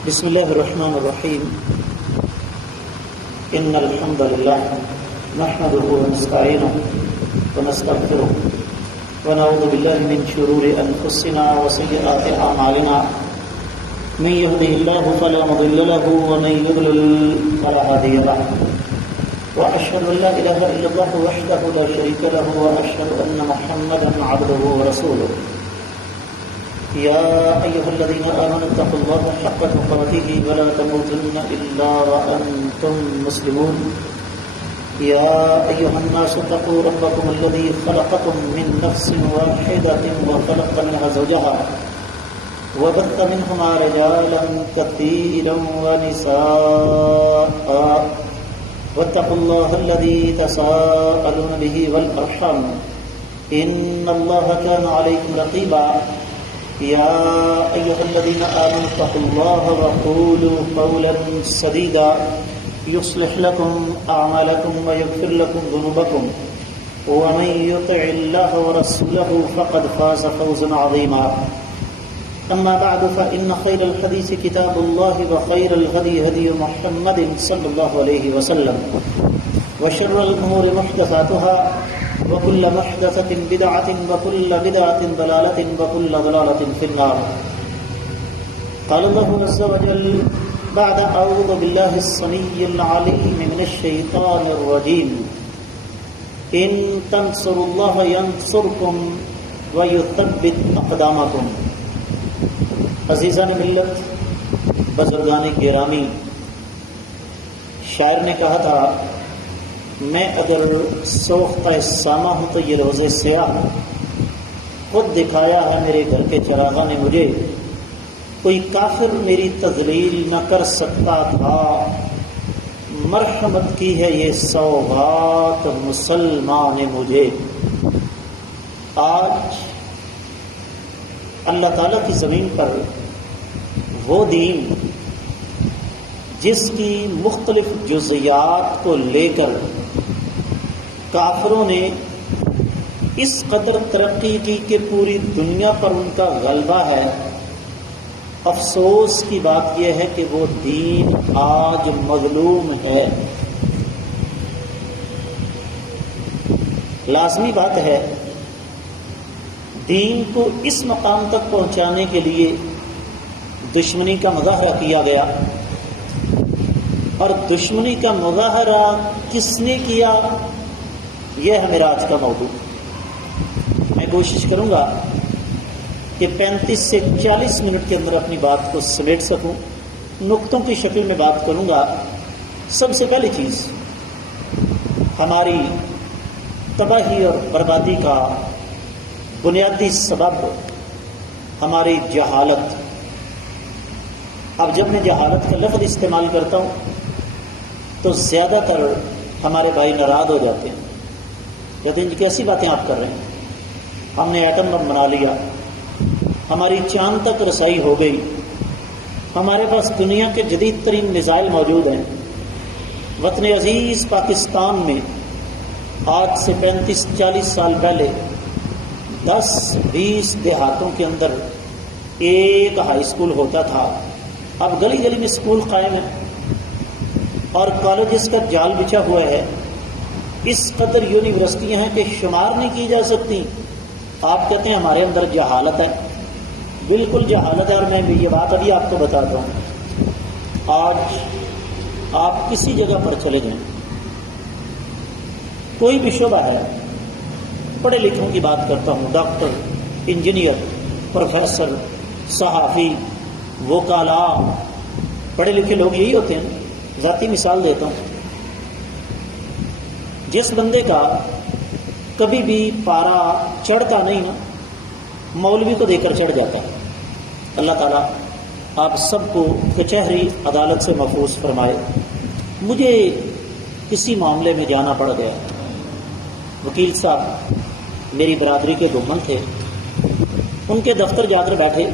بسم الله الرحمن الرحيم. إن الحمد لله نحمده ونستعينه ونستغفره ونعوذ بالله من شرور أنفسنا وسيئات أعمالنا. من يهده الله فلا مضل له ومن يضلل فلا هادي له. وأشهد أن لا إله إلا الله وحده لا شريك له وأشهد أن محمدا عبده ورسوله. يا أيها الذين آمنوا اتقوا الله حق تقاته ولا تموتن إلا وأنتم مسلمون. يا أيها الناس اتقوا ربكم الذي خلقكم من نفس واحدة وخلق منها زوجها وبث منهما رجالا كثيرا ونساء واتقوا الله الذي تساءلون به والأرحام إن الله كان عليكم رقيبا. يا أيها الذين آمنوا اتقوا الله وقولوا قولا سديدا يصلح لكم أعمالكم ويغفر لكم ذنوبكم ومن يطع الله ورسوله فقد فاز فوزا عظيما. أما بعد فإن خير الحديث كتاب الله وخير الهدي هدي محمد صلى الله عليه وسلم وشر الأمور محدثاتها وكل محدثة بدعة وكل بدعة ضلالة وكل ضلالة في النار. قال الله عز وجل بعد أعوذ بالله السميع العليم من الشيطان الرجيم إن تنصروا الله ينصركم ويثبت أقدامكم. عزیزان ملت، بزرگان گرامی، شاعر نے کہا تھا میں اگر سوختہ سامہ ہوں تو یہ روزے سیاہ، خود دکھایا ہے میرے گھر کے چراغاں نے مجھے، کوئی کافر میری تذلیل نہ کر سکتا تھا، مرحمت کی ہے یہ سوغات مسلمان نے مجھے. آج اللہ تعالیٰ کی زمین پر وہ دین جس کی مختلف جزیات کو لے کر کافروں نے اس قدر ترقی کی کہ پوری دنیا پر ان کا غلبہ ہے. افسوس کی بات یہ ہے کہ وہ دین آج مظلوم ہے. لازمی بات ہے دین کو اس مقام تک پہنچانے کے لیے دشمنی کا مظاہرہ کیا گیا، اور دشمنی کا مظاہرہ کس نے کیا یہ ہے میرا آج کا موضوع. میں کوشش کروں گا کہ 35 سے 40 منٹ کے اندر اپنی بات کو سمیٹ سکوں. نقطوں کی شکل میں بات کروں گا. سب سے پہلی چیز، ہماری تباہی اور بربادی کا بنیادی سبب ہماری جہالت. اب جب میں جہالت کا لفظ استعمال کرتا ہوں تو زیادہ تر ہمارے بھائی ناراض ہو جاتے ہیں، کہتے ہیں کیسی باتیں آپ کر رہے ہیں، ہم نے ایٹم بم بنا لیا، ہماری چاند تک رسائی ہو گئی، ہمارے پاس دنیا کے جدید ترین میزائل موجود ہیں. وطن عزیز پاکستان میں آج سے 35-40 سال پہلے 10-20 دیہاتوں کے اندر ایک ہائی اسکول ہوتا تھا. اب گلی گلی میں اسکول قائم ہے اور کالجز کا جال بچھا ہوا ہے. اس قدر یونیورسٹیاں ہیں کہ شمار نہیں کی جا سکتی. آپ کہتے ہیں ہمارے اندر جہالت ہے. بالکل جہالت ہے، اور میں یہ بات ابھی آپ کو بتاتا ہوں. آج آپ کسی جگہ پر چلے جائیں، کوئی بھی شعبہ ہے، پڑھے لکھوں کی بات کرتا ہوں، ڈاکٹر، انجینئر، پروفیسر، صحافی، وکلاء، پڑھے لکھے لوگ یہی ہوتے ہیں. ذاتی مثال دیتا ہوں، جس بندے کا کبھی بھی پارا چڑھتا نہیں نا، مولوی کو دے کر چڑھ جاتا ہے. اللہ تعالیٰ آپ سب کو کچہری عدالت سے محفوظ فرمائے. مجھے کسی معاملے میں جانا پڑ گیا. وکیل صاحب میری برادری کے دمن تھے، ان کے دفتر جا کر بیٹھے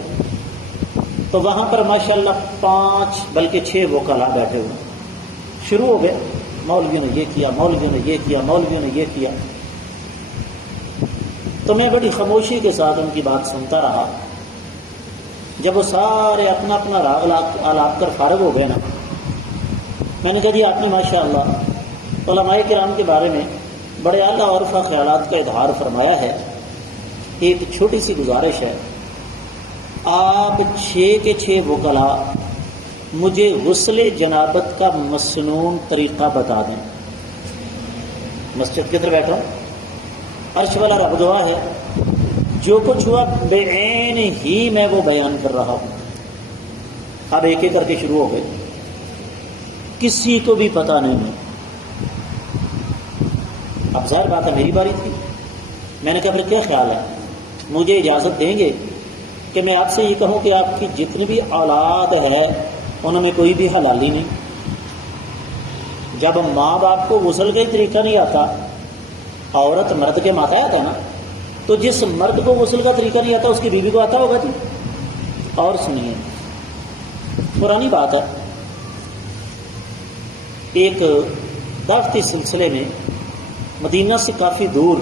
تو وہاں پر ماشاءاللہ 5 بلکہ 6 وکلاء بیٹھے ہوئے. شروع ہو گئے، مولویوں نے یہ کیا، مولویوں نے یہ کیا، مولویوں نے یہ کیا. تو میں بڑی خاموشی کے ساتھ ان کی بات سنتا رہا. جب وہ سارے اپنا اپنا راگ آلاپ کر فارغ ہو گئے نا، میں نے کہا جی آپ نے ماشاء اللہ علماء کرام کے بارے میں بڑے اعلیٰ عرفہ خیالات کا اظہار فرمایا ہے، ایک چھوٹی سی گزارش ہے، آپ 6 کے 6 وکلاء مجھے غسل جنابت کا مسنون طریقہ بتا دیں۔ مسجد کے اندر بیٹھا عرش والا رب گواہ ہے، جو کچھ ہوا بے عین ہی میں وہ بیان کر رہا ہوں۔ اب ایک ایک کر کے شروع ہو گئے، کسی کو بھی پتہ نہیں ہے۔ اب ظاہر بات ہے میری باری تھی، میں نے کہا پھر کیا خیال ہے، مجھے اجازت دیں گے کہ میں آپ سے یہ کہوں کہ آپ کی جتنی بھی اولاد ہے انہوں میں کوئی بھی حلالی نہیں؟ جب ماں باپ کو غسل کا ہی طریقہ نہیں آتا، عورت مرد کے ماتھے آتا ہے نا، تو جس مرد کو غسل کا طریقہ نہیں آتا اس کی بیوی کو آتا ہوگا جی۔ اور سنیے، پرانی بات ہے، ایک دعوتی سلسلے میں مدینہ سے کافی دور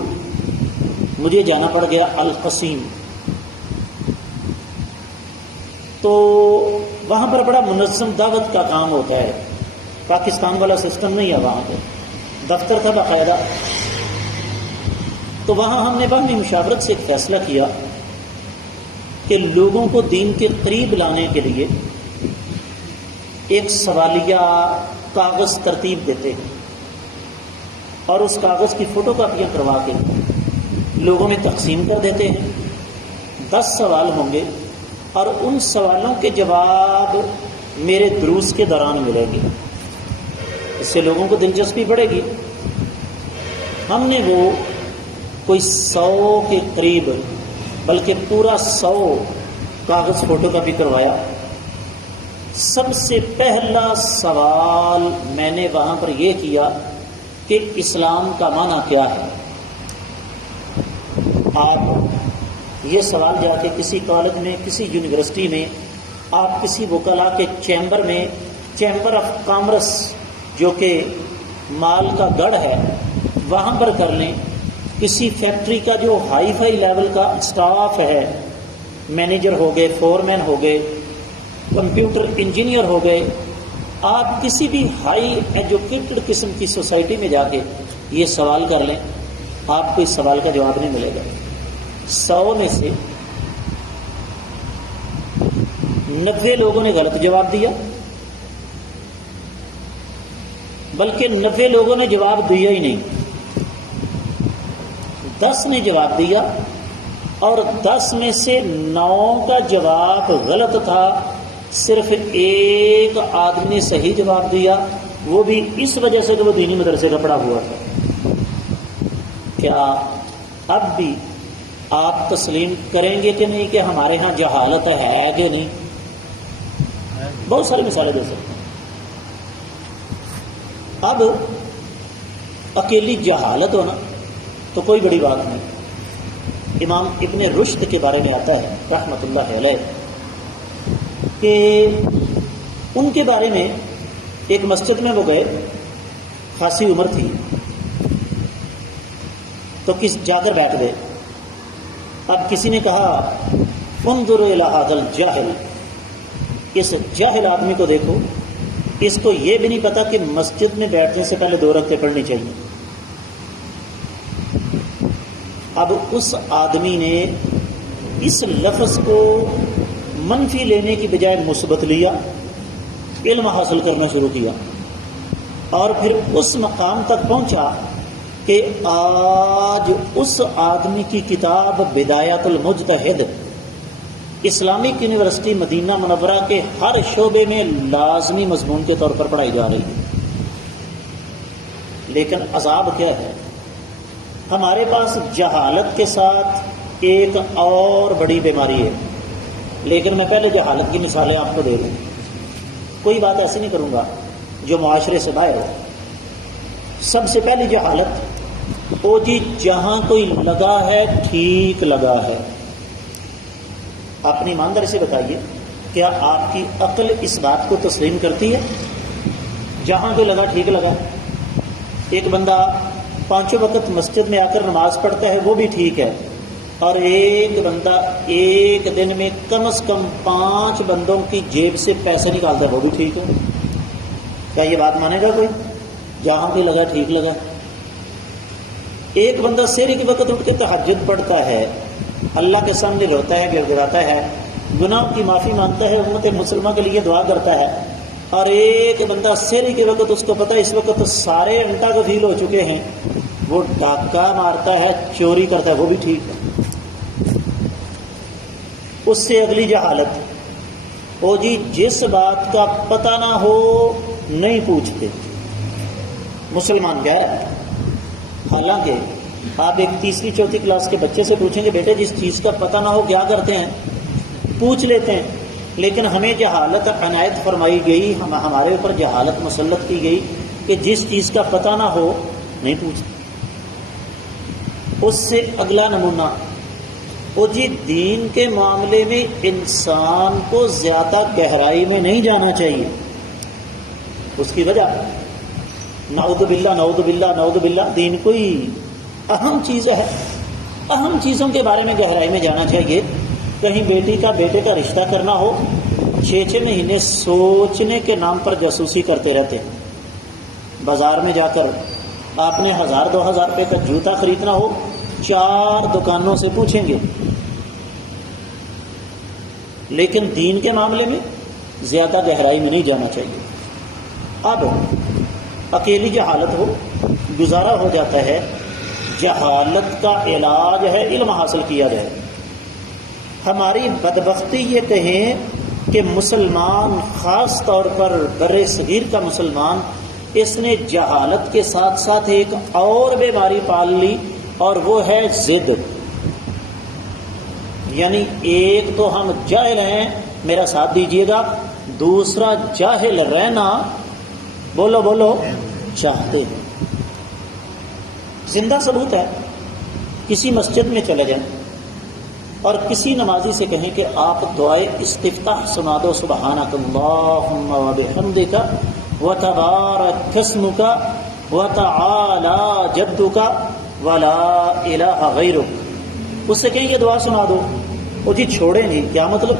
مجھے جانا پڑ گیا، القصیم۔ تو وہاں پر بڑا منظم دعوت کا کام ہوتا ہے، پاکستان والا سسٹم نہیں ہے، وہاں پہ دفتر تھا باقاعدہ۔ تو وہاں ہم نے باہمی مشاورت سے ایک فیصلہ کیا کہ لوگوں کو دین کے قریب لانے کے لیے ایک سوالیہ کاغذ ترتیب دیتے ہیں، اور اس کاغذ کی فوٹو کاپیاں کروا کے لوگوں میں تقسیم کر دیتے ہیں۔ 10 سوال ہوں گے اور ان سوالوں کے جواب میرے دروس کے دوران ملیں گے، اس سے لوگوں کو دلچسپی بڑھے گی۔ ہم نے وہ کوئی 100 کے قریب، بلکہ پورا 100 کاغذ فوٹو کاپی کروایا۔ سب سے پہلا سوال میں نے وہاں پر یہ کیا کہ اسلام کا معنی کیا ہے۔ آپ یہ سوال جا کے کسی کالج میں، کسی یونیورسٹی میں، آپ کسی وکلاء کے چیمبر میں، چیمبر آف کامرس جو کہ مال کا گڑھ ہے وہاں پر کر لیں، کسی فیکٹری کا جو ہائی فائی لیول کا سٹاف ہے، مینیجر ہو گئے، فورمین ہو گئے، کمپیوٹر انجینئر ہو گئے، آپ کسی بھی ہائی ایجوکیٹڈ قسم کی سوسائٹی میں جا کے یہ سوال کر لیں، آپ کو اس سوال کا جواب نہیں ملے گا۔ 100 میں سے 90 لوگوں نے غلط جواب دیا، بلکہ 90 لوگوں نے جواب دیا ہی نہیں، 10 نے جواب دیا، اور 10 میں سے 9 کا جواب غلط تھا، صرف ایک آدمی نے صحیح جواب دیا، وہ بھی اس وجہ سے کہ وہ دینی مدرسے کا پڑھا ہوا تھا۔ کیا اب بھی آپ تسلیم کریں گے کہ نہیں کہ ہمارے ہاں جہالت ہے کہ نہیں؟ بہت ساری مثالیں دے سکتے ہیں۔ اب اکیلی جہالت ہونا تو کوئی بڑی بات نہیں۔ امام ابن رشد کے بارے میں آتا ہے رحمۃ اللہ علیہ کہ ان کے بارے میں ایک مسجد میں وہ گئے، خاصی عمر تھی، تو جا کر بیٹھ گئے۔ اب کسی نے کہا انظر الی ھذا الجاہل، اس جاہل آدمی کو دیکھو، اس کو یہ بھی نہیں پتا کہ مسجد میں بیٹھنے سے پہلے 2 رکعتیں پڑھنی چاہیے۔ اب اس آدمی نے اس لفظ کو منفی لینے کی بجائے مثبت لیا، علم حاصل کرنا شروع کیا، اور پھر اس مقام تک پہنچا کہ آج اس آدمی کی کتاب بدایت المجتہد اسلامک یونیورسٹی مدینہ منورہ کے ہر شعبے میں لازمی مضمون کے طور پر پڑھائی جا رہی ہے۔ لیکن عذاب کیا ہے، ہمارے پاس جہالت کے ساتھ ایک اور بڑی بیماری ہے، لیکن میں پہلے جہالت کی مثالیں آپ کو دے دوں، کوئی بات ایسی نہیں کروں گا جو معاشرے سے باہر ہو۔ سب سے پہلی جہالت، او جی جہاں کوئی لگا ہے ٹھیک لگا ہے۔ اپنی ایمانداری سے بتائیے، کیا آپ کی عقل اس بات کو تسلیم کرتی ہے جہاں کوئی لگا ٹھیک لگا؟ ایک بندہ 5 وقت مسجد میں آ کر نماز پڑھتا ہے، وہ بھی ٹھیک ہے، اور ایک بندہ ایک دن میں کم از کم 5 بندوں کی جیب سے پیسے نکالتا ہے، وہ بھی ٹھیک ہے؟ کیا یہ بات مانے گا کوئی؟ جہاں بھی لگا ٹھیک لگا۔ ایک بندہ سحری کے وقت اٹھ کے تہجد پڑھتا ہے، اللہ کے سامنے روتا ہے، گڑ گڑاتا ہے، گناہ کی معافی مانگتا ہے، امت مسلمہ کے لیے دعا کرتا ہے، اور ایک بندہ سحری کے وقت اس کو پتہ ہے اس وقت سارے انٹا غفیل ہو چکے ہیں، وہ ڈاکہ مارتا ہے، چوری کرتا ہے، وہ بھی ٹھیک ہے؟ اس سے اگلی جہالت، وہ جی جس بات کا پتہ نہ ہو نہیں پوچھتے، مسلمان کیا ہے؟ حالانکہ آپ ایک 3ری 4تھی کلاس کے بچے سے پوچھیں گے بیٹے جس چیز کا پتہ نہ ہو کیا کرتے ہیں؟ پوچھ لیتے ہیں، لیکن ہمیں جہالت عنایت فرمائی گئی، ہمارے اوپر جہالت مسلط کی گئی کہ جس چیز کا پتہ نہ ہو نہیں پوچھتے۔ اس سے اگلا نمونہ، وہ جی دین کے معاملے میں انسان کو زیادہ گہرائی میں نہیں جانا چاہیے۔ اس کی وجہ نعوذ باللہ نعوذ باللہ نعوذ باللہ، دین کوئی اہم چیز ہے، اہم چیزوں کے بارے میں گہرائی میں جانا چاہیے۔ کہیں بیٹی کا بیٹے کا رشتہ کرنا ہو، 6 مہینے سوچنے کے نام پر جاسوسی کرتے رہتے ہیں۔ بازار میں جا کر آپ نے 1000-2000 روپے کا جوتا خریدنا ہو، 4 دکانوں سے پوچھیں گے، لیکن دین کے معاملے میں زیادہ گہرائی میں نہیں جانا چاہیے۔ اب اکیلی جہالت ہو، گزارا ہو جاتا ہے، جہالت کا علاج ہے علم حاصل کیا جائے۔ ہماری بدبختی یہ کہیں کہ مسلمان، خاص طور پر بر صغیر کا مسلمان، اس نے جہالت کے ساتھ ساتھ ایک اور بیماری پال لی، اور وہ ہے ضد۔ یعنی ایک تو ہم جاہل ہیں، میرا ساتھ دیجیے گا، دوسرا جاہل رہنا بولو بولو چاہتے ہیں۔ زندہ ثبوت ہے، کسی مسجد میں چلے جائیں اور کسی نمازی سے کہیں کہ آپ دعائے استفتاح سنا دو، سبحانک اللہم و بحمدک وتبارک اسمک وتعالی جدک ولا الہ غیرک، اس سے کہیں کہ دعا سنا دو، وہ جی چھوڑیں جی، کیا مطلب؟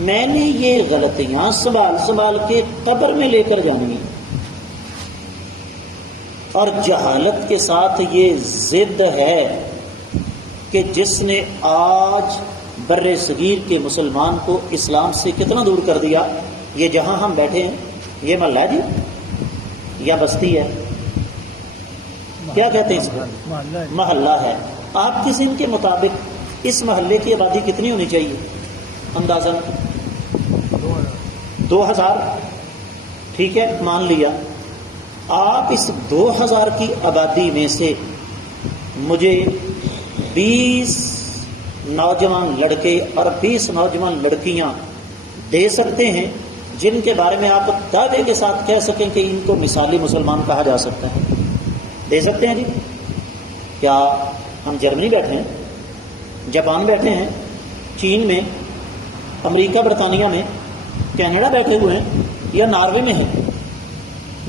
میں نے یہ غلطیاں سنبھال کے قبر میں لے کر جانی ہیں۔ اور جہالت کے ساتھ یہ ضد ہے کہ جس نے آج بر صغیر کے مسلمان کو اسلام سے کتنا دور کر دیا۔ یہ جہاں ہم بیٹھے ہیں یہ محلہ جی یا بستی ہے؟ کیا کہتے ہیں اس کو؟ محلہ ہے۔ آپ کے ذہن کے مطابق اس محلے کی آبادی کتنی ہونی چاہیے اندازاً؟ 2000، ٹھیک ہے مان لیا۔ آپ اس 2000 کی آبادی میں سے مجھے 20 نوجوان لڑکے اور 20 نوجوان لڑکیاں دے سکتے ہیں جن کے بارے میں آپ دعوے کے ساتھ کہہ سکیں کہ ان کو مثالی مسلمان کہا جا سکتا ہے؟ دے سکتے ہیں جی؟ کیا ہم جرمنی بیٹھے ہیں، جاپان بیٹھے ہیں، چین میں، امریکہ برطانیہ میں، کینیڈا بیٹھے ہوئے ہیں یا ناروے میں ہیں؟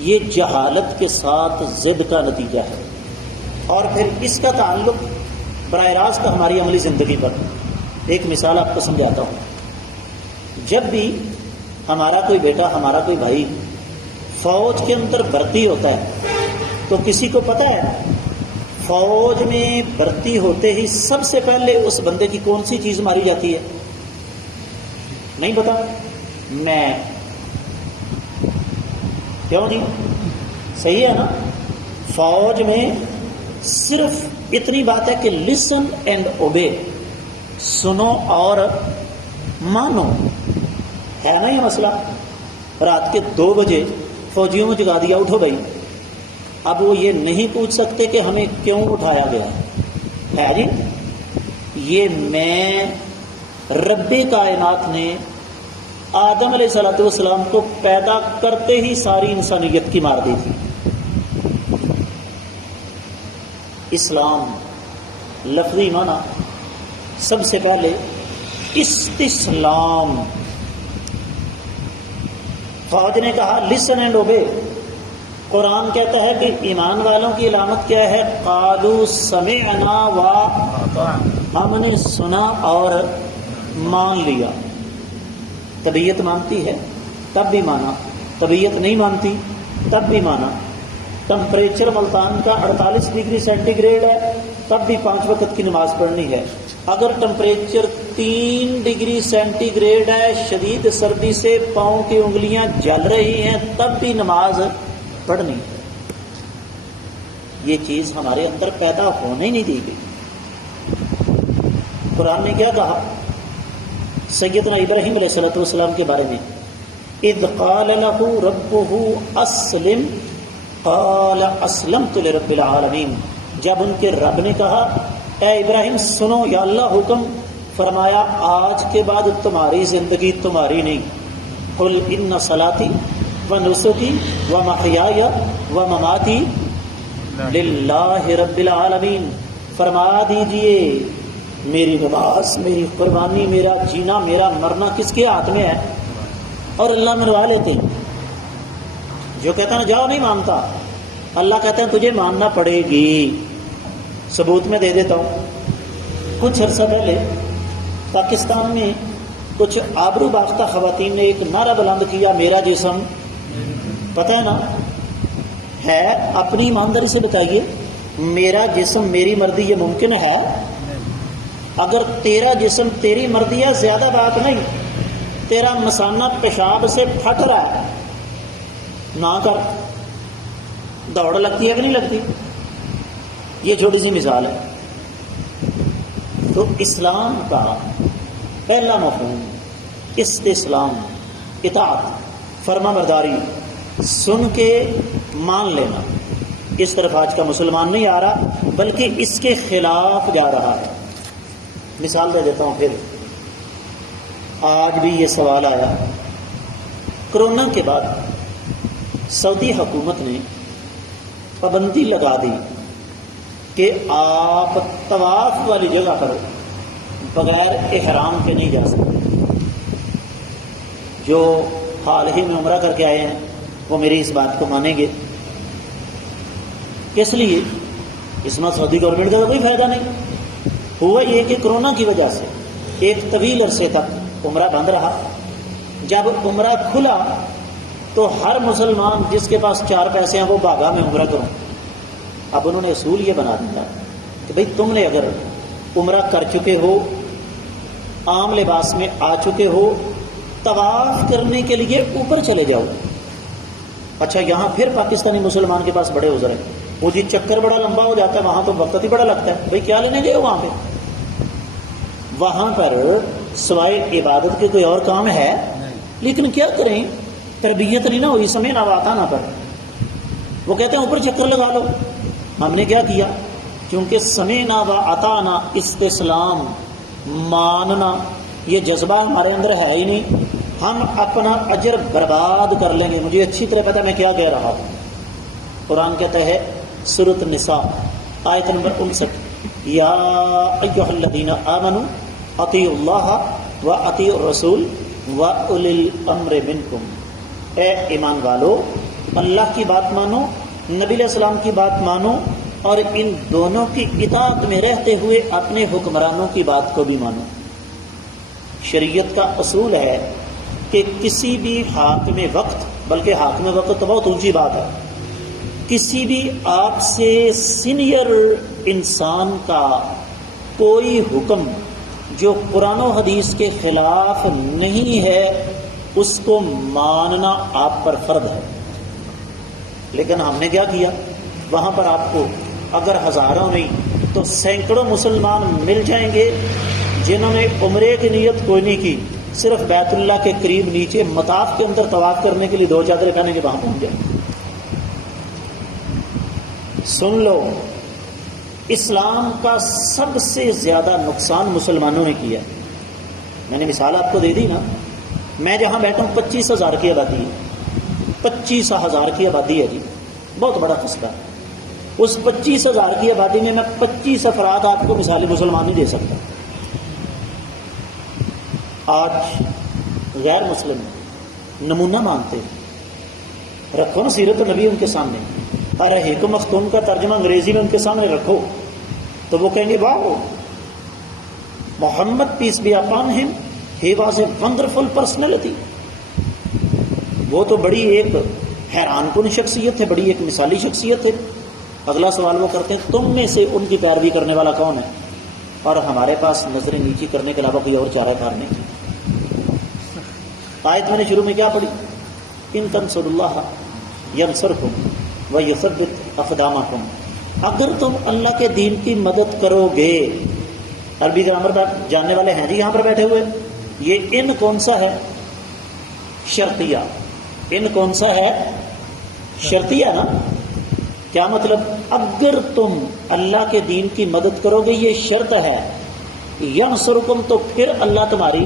یہ جہالت کے ساتھ ضد کا نتیجہ ہے۔ اور پھر اس کا تعلق براہ راست ہماری عملی زندگی پر۔ ایک مثال آپ کو سمجھاتا ہوں۔ جب بھی ہمارا کوئی بیٹا، ہمارا کوئی بھائی فوج کے اندر بھرتی ہوتا ہے تو کسی کو پتہ ہے فوج میں بھرتی ہوتے ہی سب سے پہلے اس بندے کی کون سی چیز ماری جاتی ہے؟ نہیں پتا؟ میں کیوں جی؟ صحیح ہے نا؟ فوج میں صرف اتنی بات ہے کہ لسن اینڈ اوبے، سنو اور مانو، ہے نا یہ مسئلہ؟ رات کے 2 بجے فوجیوں میں جگا دیا، اٹھو بھائی۔ اب وہ یہ نہیں پوچھ سکتے کہ ہمیں کیوں اٹھایا گیا ہے جی؟ یہ میں رب کائنات نے آدم علیہ الصلوۃ والسلام کو پیدا کرتے ہی ساری انسانیت کی مار دی تھی۔ اسلام لفظی معنی سب سے پہلے استسلام۔ فوج نے کہا لسن اینڈ اوبے۔ قرآن کہتا ہے کہ ایمان والوں کی علامت کیا ہے؟ قالوا سمعنا و ہم نے سنا اور مان لیا. طبیعت مانتی ہے تب بھی مانا، طبیعت نہیں مانتی تب بھی مانا. ٹمپریچر ملتان کا 48 ڈگری سینٹی گریڈ ہے تب بھی 5 وقت کی نماز پڑھنی ہے. اگر ٹمپریچر 3 ڈگری سینٹی گریڈ ہے، شدید سردی سے پاؤں کی انگلیاں جل رہی ہیں، تب بھی نماز پڑھنی ہے. یہ چیز ہمارے اندر پیدا ہونے ہی نہیں دی گئی. قرآن نے کیا کہا سیدنا ابراہیم علیہ الصلوۃ والسلام کے بارے میں؟ اذ قال له ربه اسلم قال اسلمت لرب العالمین. جب ان کے رب نے کہا اے ابراہیم سنو یا اللہ حکم فرمایا آج کے بعد تمہاری زندگی تمہاری نہیں. قل ان صلاتی ونسکی ومحیای ومماتی للہ رب العالمین. فرما دیجئے میری نماز، میری قربانی، میرا جینا، میرا مرنا کس کے ہاتھ میں ہے؟ اور اللہ منوا لیتے ہیں. جو کہتا ہے جاؤ نہیں مانتا، اللہ کہتے ہیں تجھے ماننا پڑے گی. ثبوت میں دے دیتا ہوں. کچھ عرصہ پہلے پاکستان میں کچھ آبرو باختہ خواتین نے ایک نعرہ بلند کیا میرا جسم. پتہ ہے نا ہے؟ اپنی ایمانداری سے بتائیے میرا جسم میری مرضی یہ ممکن ہے؟ اگر تیرا جسم تیری مرضی ہے زیادہ بات نہیں. تیرا مثانہ پیشاب سے پھٹ رہا ہے، نہ کر. دوڑ لگتی ہے کہ نہیں لگتی؟ یہ چھوٹی سی مثال ہے. تو اسلام کا پہلا مفہوم استسلام، اطاعت، فرما برداری، سن کے مان لینا. اس طرف آج کا مسلمان نہیں آ رہا بلکہ اس کے خلاف جا رہا ہے. مثال دے دیتا ہوں. پھر آج بھی یہ سوال آیا، کرونا کے بعد سعودی حکومت نے پابندی لگا دی کہ آپ طواف والی جگہ پر بغیر احرام کے نہیں جا سکتے. جو حال ہی میں عمرہ کر کے آئے ہیں وہ میری اس بات کو مانیں گے. کس لیے؟ اس میں سعودی گورنمنٹ کا کوئی فائدہ نہیں. ہوا یہ کہ کرونا کی وجہ سے ایک طویل عرصے تک عمرہ بند رہا. جب عمرہ کھلا تو ہر مسلمان جس کے پاس 4 پیسے ہیں وہ بھاگا میں عمرہ کروں. اب انہوں نے اصول یہ بنا دیا کہ بھئی تم نے اگر عمرہ کر چکے ہو، عام لباس میں آ چکے ہو، طواف کرنے کے لیے اوپر چلے جاؤ. اچھا یہاں پھر پاکستانی مسلمان کے پاس بڑے عذر ہیں. وہ جی چکر بڑا لمبا ہو جاتا ہے، وہاں تو وقت ہی بڑا لگتا ہے. بھئی کیا لینے گئے ہو وہاں پہ؟ وہاں پر سوائے عبادت کے کوئی اور کام ہے؟ لیکن کیا کریں، تربیت نہیں نہ ہوئی، سمے نہ آتا نہ پر. وہ کہتے ہیں اوپر چکر لگا لو. ہم نے کیا کیا؟ کیونکہ سمعنا و اطعنا، استسلام، ماننا، یہ جذبہ ہمارے اندر ہے ہی نہیں. ہم اپنا اجر برباد کر لیں گے. مجھے اچھی طرح پتہ میں کیا کہہ رہا ہوں. قرآن کہتا ہے سورۃ النساء آیت نمبر 59، یا ایھا الذین آمنوا اطیعوا اللہ و اطیعوا الرسول و اولی الامر منکم. اے ایمان والو اللہ کی بات مانو، نبی علیہ السلام کی بات مانو، اور ان دونوں کی اطاعت میں رہتے ہوئے اپنے حکمرانوں کی بات کو بھی مانو. شریعت کا اصول ہے کہ کسی بھی حاکم وقت، بلکہ حاکم وقت تو بہت اونچی بات ہے، کسی بھی آپ سے سینئر انسان کا کوئی حکم جو قرآن و حدیث کے خلاف نہیں ہے اس کو ماننا آپ پر فرض ہے. لیکن ہم نے کیا کیا؟ وہاں پر آپ کو اگر ہزاروں نہیں تو سینکڑوں مسلمان مل جائیں گے جنہوں نے عمرے کی نیت کوئی نہیں کی، صرف بیت اللہ کے قریب نیچے مطاف کے اندر طواف کرنے کے لیے 2 چادریں پہنے کے وہاں پہنچ جائیں. سن لو، اسلام کا سب سے زیادہ نقصان مسلمانوں نے کیا. میں نے مثال آپ کو دے دی نا. میں جہاں بیٹھا ہوں 25,000 کی آبادی ہے، 25,000 کی آبادی ہے جی، بہت بڑا قصبہ. اس 25,000 کی آبادی میں 25 افراد آپ کو مثالی مسلمان نہیں دے سکتا. آج غیر مسلم نمونہ مانتے رکھو نا سیرت نبی ان کے سامنے، ارے حکم مختوم کا ترجمہ انگریزی میں ان کے سامنے رکھو تو وہ کہیں گے واہ Muhammad, peace be upon him, he was a wonderful personality. وہ تو بڑی ایک حیران کن شخصیت ہے، بڑی ایک مثالی شخصیت ہے. اگلا سوال وہ کرتے ہیں تم میں سے ان کی پیروی کرنے والا کون ہے؟ اور ہمارے پاس نظریں نیچی کرنے کے علاوہ کوئی اور چارہ کار نہیں. آیت میں نے شروع میں کیا پڑھی؟ ان تنصروا اللہ ینصرکم ویثبت اقدامکم. اگر تم اللہ کے دین کی مدد کرو گے. عربی گرامر جاننے والے ہیں جی یہاں پر بیٹھے ہوئے؟ یہ ان کون سا ہے؟ شرطیہ. ان کون سا ہے؟ شرطیہ نا. کیا مطلب؟ اگر تم اللہ کے دین کی مدد کرو گے، یہ شرط ہے. ینصرکم تو پھر اللہ تمہاری.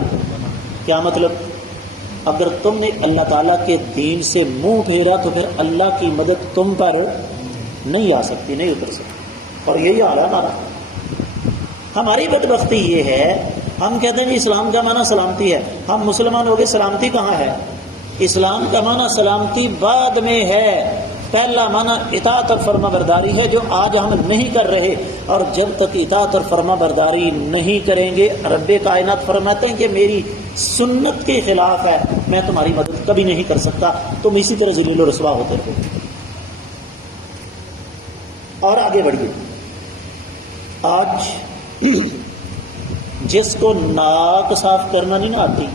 کیا مطلب؟ اگر تم نے اللہ تعالیٰ کے دین سے منہ پھیرا تو پھر اللہ کی مدد تم پر نہیں آ سکتی، نہیں اتر سکتی. اور یہی حال ہے ہمارا. ہماری بدبختی یہ ہے، ہم کہتے ہیں جی اسلام کا معنی سلامتی ہے. ہم مسلمان ہو گئے، سلامتی کہاں ہے؟ اسلام کا معنی سلامتی بعد میں ہے. پہلا معنی اطاعت اور فرما برداری ہے، جو آج ہم نہیں کر رہے. اور جب تک اطاعت اور فرما برداری نہیں کریں گے، رب کائنات فرماتے ہیں کہ میری سنت کے خلاف ہے، میں تمہاری مدد کبھی نہیں کر سکتا. تم اسی طرح ذلیل و رسوا ہوتے رہو. اور آگے بڑھیے. آج جس کو ناک صاف کرنا نہیں نہ آتی،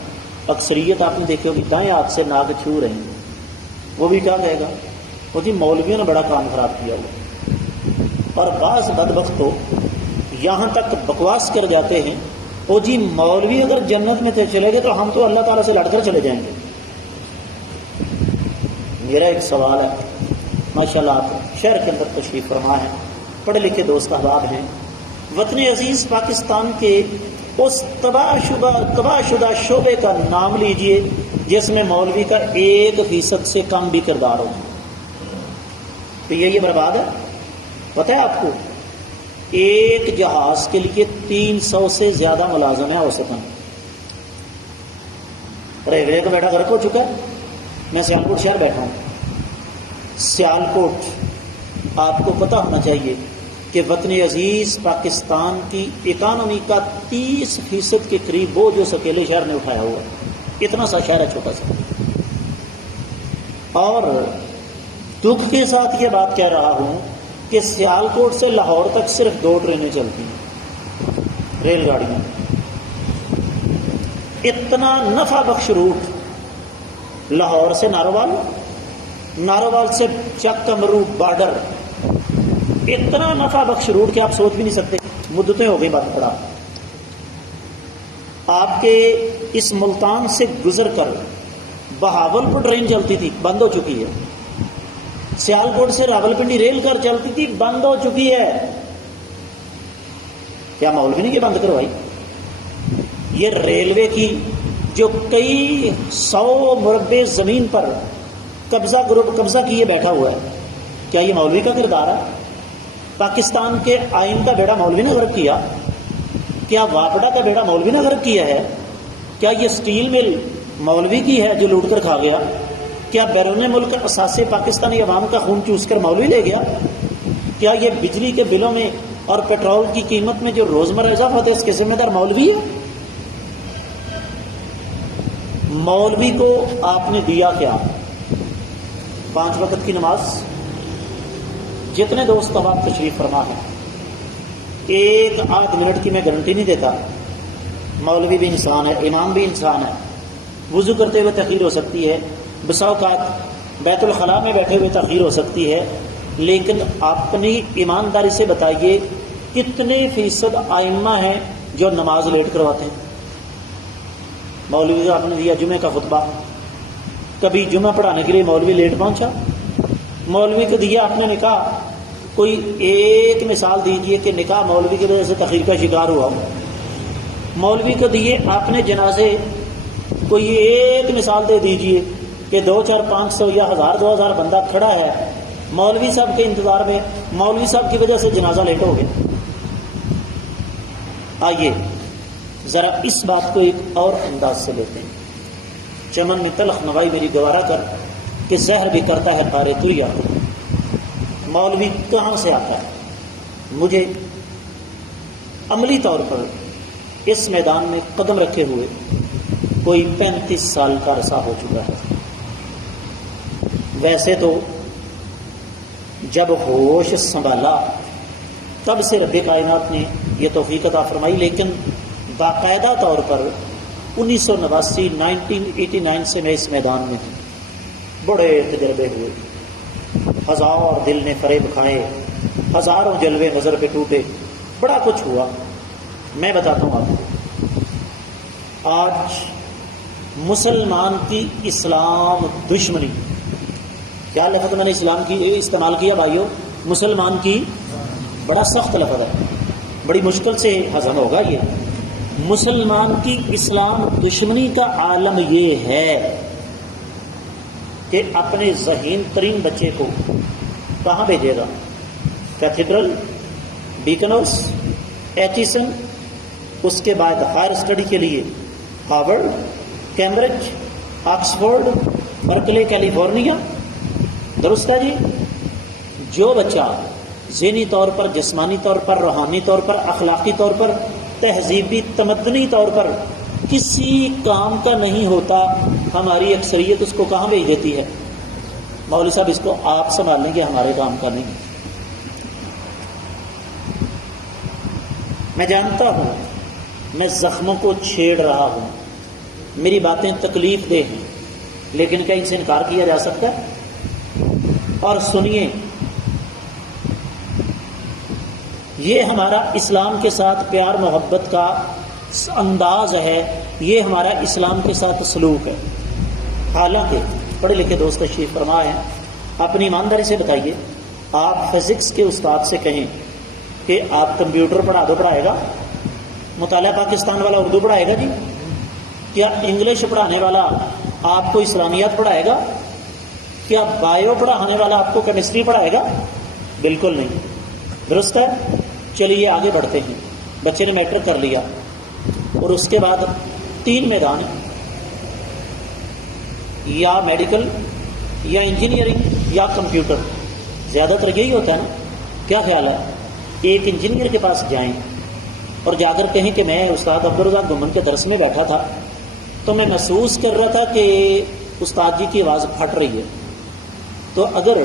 اکثریت آپ نے دیکھی ہوگی دائیں ہاتھ سے ناک چھو رہے ہیں، وہ بھی کیا کہے گا؟ وہ جی مولویوں نے بڑا کام خراب کیا ہوا. اور بعض بدبخت تو یہاں تک بکواس کر جاتے ہیں، وہ جی مولوی اگر جنت میں چلے گئے تو ہم تو اللہ تعالیٰ سے لڑ کر چلے جائیں گے. میرا ایک سوال ہے، ماشاءاللہ آپ شہر کے اندر تشریف فرما ہے، پڑھے لکھے دوست احباب ہیں. وطن عزیز پاکستان کے اس تباہ شدہ شعبے کا نام لیجئے جس میں مولوی کا 1% سے کم بھی کردار ہو، تو یہ برباد ہے. پتہ ہے آپ کو ایک جہاز کے لیے 300 سے زیادہ ملازم ہیں اوسطاً. ریلوے کا بیڑا غرق ہو چکا ہے. میں سیالکوٹ شہر بیٹھا ہوں. سیالکوٹ آپ کو پتہ ہونا چاہیے کہ وطن عزیز پاکستان کی اکانومی کا 30% کے قریب وہ جو اکیلے شہر نے اٹھایا ہوا ہے. اتنا سا شہر ہے، چھوٹا سا. اور دکھ کے ساتھ یہ بات کہہ رہا ہوں کہ سیالکوٹ سے لاہور تک صرف 2 ٹرینیں چلتی ہیں، ریل گاڑیاں. اتنا نفع بخش روٹ لاہور سے ناروال، ناروال سے چک کمرو بارڈر، اتنا نفع بخش روٹ کہ آپ سوچ بھی نہیں سکتے. مدتیں ہو گئی بات پڑا. آپ کے اس ملتان سے گزر کر بہاولپور ٹرین چلتی تھی، بند ہو چکی ہے. سیالکوٹ سے راولپنڈی ریل کر چلتی تھی، بند ہو چکی ہے. کیا مولوی نے یہ بند کروائی؟ یہ ریلوے کی جو کئی 100 مربع زمین پر قبضہ کیے بیٹھا ہوا ہے، کیا یہ مولوی کا کردار ہے؟ پاکستان کے آئین کا بیڑا مولوی نے غرق کیا؟ کیا واپڈا کا بیڑا مولوی نے غرق کیا ہے؟ کیا یہ سٹیل مل مولوی کی ہے جو لوٹ کر کھا گیا؟ کیا بیرون ملک اثاثے پاکستانی عوام کا خون چوس کر مولوی لے گیا؟ کیا یہ بجلی کے بلوں میں اور پیٹرول کی قیمت میں جو روزمرہ اضافہ ہوتا ہے اس کے ذمہ دار مولوی ہے؟ مولوی کو آپ نے دیا کیا؟ 5 وقت کی نماز. جتنے دوست اب آپ تشریف فرما ہے، 1 منٹ کی میں گارنٹی نہیں دیتا. مولوی بھی انسان ہے، امام بھی انسان ہے. وضو کرتے ہوئے تاخیر ہو سکتی ہے، بسا اوقات بیت الخلاء میں بیٹھے ہوئے تاخیر ہو سکتی ہے. لیکن اپنی ایمانداری سے بتائیے کتنے فیصد ائمہ ہیں جو نماز لیٹ کرواتے ہیں؟ مولوی کو آپ نے دیا جمعے کا خطبہ، کبھی جمعہ پڑھانے کے لیے مولوی لیٹ پہنچا؟ مولوی کو دیا آپ نے نکاح، کوئی ایک مثال دیجئے کہ نکاح مولوی کی وجہ سے تاخیر کا شکار ہوا ہو. مولوی کو دیے آپ نے جنازے، کوئی ایک مثال دے دیجئے کہ 200 400 500 یا 1000 2000 بندہ کھڑا ہے مولوی صاحب کے انتظار میں، مولوی صاحب کی وجہ سے جنازہ لیٹ ہو گیا. آئیے ذرا اس بات کو ایک اور انداز سے لیتے ہیں. چمن میں تلخ نوائی میری گوارا کر کہ زہر بھی کرتا ہے پارے تو ہی آتا. مولوی کہاں سے آتا ہے؟ مجھے عملی طور پر اس میدان میں قدم رکھے ہوئے کوئی 35 سال کا عرصہ ہو چکا ہے۔ ویسے تو جب ہوش سنبھالا تب سے رب کائنات نے یہ توفیق عطا فرمائی، لیکن باقاعدہ طور پر 1989 سے میں اس میدان میں ہوں۔ بڑے تجربے ہوئے، ہزار دل نے فریب کھائے، ہزاروں جلوے نظر پہ ٹوٹے، بڑا کچھ ہوا۔ میں بتاتا ہوں آپ کو، آج مسلمان کی اسلام دشمنی، کیا لفظ میں نے اسلام کی استعمال کیا بھائیو؟ مسلمان کی، بڑا سخت لفظ ہے، بڑی مشکل سے ہضم ہوگا یہ۔ مسلمان کی اسلام دشمنی کا عالم یہ ہے کہ اپنے ذہین ترین بچے کو کہاں بھیجے گا؟ کیتھیڈرل، بیکنرس، ایچیسن، اس کے بعد ہائر اسٹڈی کے لیے Harvard, Cambridge, Oxford, Berkeley, California. درست ہے جی؟ جو بچہ ذہنی طور پر، جسمانی طور پر، روحانی طور پر، اخلاقی طور پر، تہذیبی تمدنی طور پر کسی کام کا نہیں ہوتا، ہماری اکثریت اس کو کہاں بھیج دیتی ہے؟ مولوی صاحب اس کو آپ سنبھال لیں گے، ہمارے کام کا نہیں۔ میں جانتا ہوں میں زخموں کو چھیڑ رہا ہوں، میری باتیں تکلیف دہ ہیں، لیکن کیا ان سے انکار کیا جا سکتا ہے؟ اور سنیے، یہ ہمارا اسلام کے ساتھ پیار محبت کا انداز ہے، یہ ہمارا اسلام کے ساتھ سلوک ہے۔ حالانکہ پڑھے لکھے دوست تشریف فرما ہیں، اپنی ایمانداری سے بتائیے، آپ فزکس کے استاد سے کہیں کہ آپ کمپیوٹر پڑھا دو، پڑھائے گا؟ مطالعہ پاکستان والا اردو پڑھائے گا جی؟ کیا انگلش پڑھانے والا آپ کو اسلامیات پڑھائے گا؟ کیا بایو پڑھانے والا آپ کو کیمسٹری پڑھائے گا؟ بالکل نہیں۔ درست ہے؟ چلیے آگے بڑھتے ہیں۔ بچے نے میٹرک کر لیا اور اس کے بعد 3 میدان، یا میڈیکل، یا انجینئرنگ، یا کمپیوٹر، زیادہ تر یہی ہوتا ہے نا؟ کیا خیال ہے؟ ایک انجینئر کے پاس جائیں اور جا کر کہیں کہ میں استاد عبدالرزاق گھمن کے درس میں بیٹھا تھا تو میں محسوس کر رہا تھا کہ استاد جی کی آواز پھٹ رہی ہے، تو اگر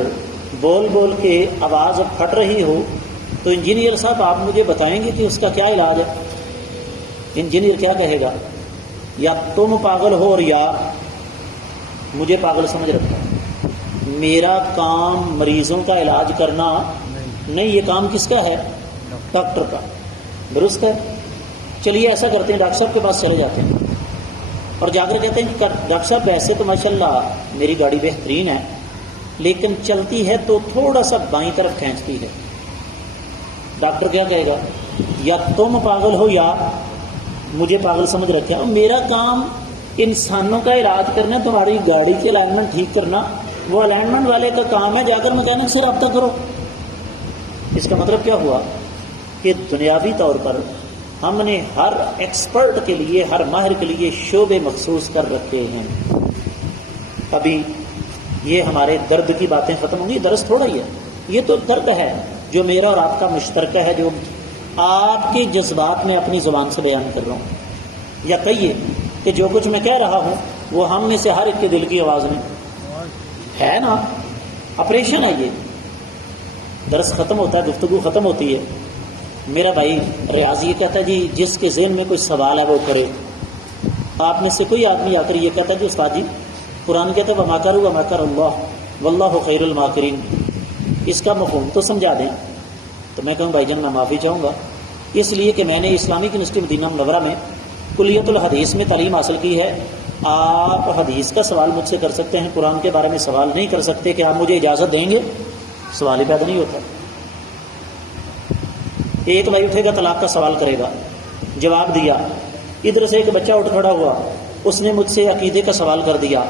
بول بول کے آواز پھٹ رہی ہو تو انجینئر صاحب آپ مجھے بتائیں گے کہ اس کا کیا علاج ہے؟ انجینئر کیا کہے گا؟ یا تم پاگل ہو اور یا مجھے پاگل سمجھ رکھا ہے۔ میرا کام مریضوں کا علاج کرنا نہیں، یہ کام کس کا ہے؟ ڈاکٹر کا۔ درست ہے؟ چلیے ایسا کرتے ہیں، ڈاکٹر صاحب کے پاس چلے جاتے ہیں اور جا کر کہتے ہیں کہ ڈاکٹر صاحب ویسے تو ماشاءاللہ میری گاڑی بہترین ہے، لیکن چلتی ہے تو تھوڑا سا بائیں طرف کھینچتی ہے۔ ڈاکٹر کیا کہے گا؟ یا تم پاگل ہو یا مجھے پاگل سمجھ رکھے ہیں۔ میرا کام انسانوں کا علاج کرنا، تمہاری گاڑی کی الائنمنٹ ٹھیک کرنا وہ الائنمنٹ والے کا کام ہے، جا کر مکینک سے رابطہ کرو۔ اس کا مطلب کیا ہوا کہ دنیاوی طور پر ہم نے ہر ایکسپرٹ کے لیے، ہر ماہر کے لیے شعبے مخصوص کر رکھے ہیں۔ ابھی یہ ہمارے درد کی باتیں ختم ہوں گی، درس تھوڑا ہی ہے، یہ تو درد ہے جو میرا اور آپ کا مشترکہ ہے، جو آپ کے جذبات میں اپنی زبان سے بیان کر رہا ہوں۔ یا کہیے کہ جو کچھ میں کہہ رہا ہوں وہ ہم میں سے ہر ایک کے دل کی آواز میں ہے نا۔ آپریشن ہے یہ۔ درس ختم ہوتا ہے، گفتگو ختم ہوتی ہے، میرا بھائی ریاض یہ کہتا ہے جی جس کے ذہن میں کوئی سوال ہے وہ کرے۔ آپ میں سے کوئی آدمی آ کر یہ کہتا ہے کہ استاد جی قرآن کہتا ہے وما کروا وما کر اللہ واللہ خیر الماکرین، اس کا مفہوم تو سمجھا دیں۔ تو میں کہوں بھائی جان میں معافی چاہوں گا، اس لیے کہ میں نے اسلامک یونیورسٹی مدینہ منورہ میں کلیت الحدیث میں تعلیم حاصل کی ہے۔ آپ حدیث کا سوال مجھ سے کر سکتے ہیں، قرآن کے بارے میں سوال نہیں کر سکتے کہ آپ مجھے اجازت دیں گے؟ سوال ہی پیدا نہیں ہوتا۔ ایک بھائی اٹھے گا طلاق کا سوال کرے گا، جواب دیا، ادھر سے ایک بچہ اٹھ کھڑا ہوا، اس نے مجھ سے عقیدے کا سوال کر دیا،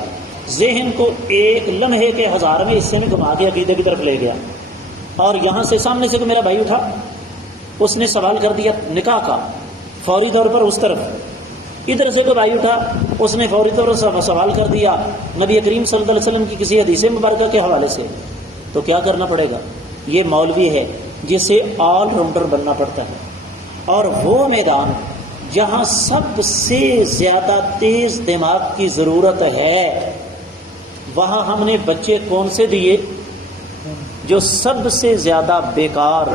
ذہن کو ایک لمحے کے 1000ویں حصے میں گھما کے عقیدے کی طرف لے گیا، اور یہاں سے سامنے سے میرا بھائی اٹھا، اس نے سوال کر دیا نکاح کا، فوری طور پر اس طرف، ادھر سے کوئی بھائی اٹھا، اس نے فوری طور پر سوال کر دیا نبی کریم صلی اللہ علیہ وسلم کی کسی حدیث مبارکہ کے حوالے سے۔ تو کیا کرنا پڑے گا؟ یہ مولوی ہے جسے آل راؤنڈر بننا پڑتا ہے، اور وہ میدان جہاں سب سے زیادہ تیز دماغ کی ضرورت ہے وہاں ہم نے بچے کون سے دیے؟ جو سب سے زیادہ بیکار،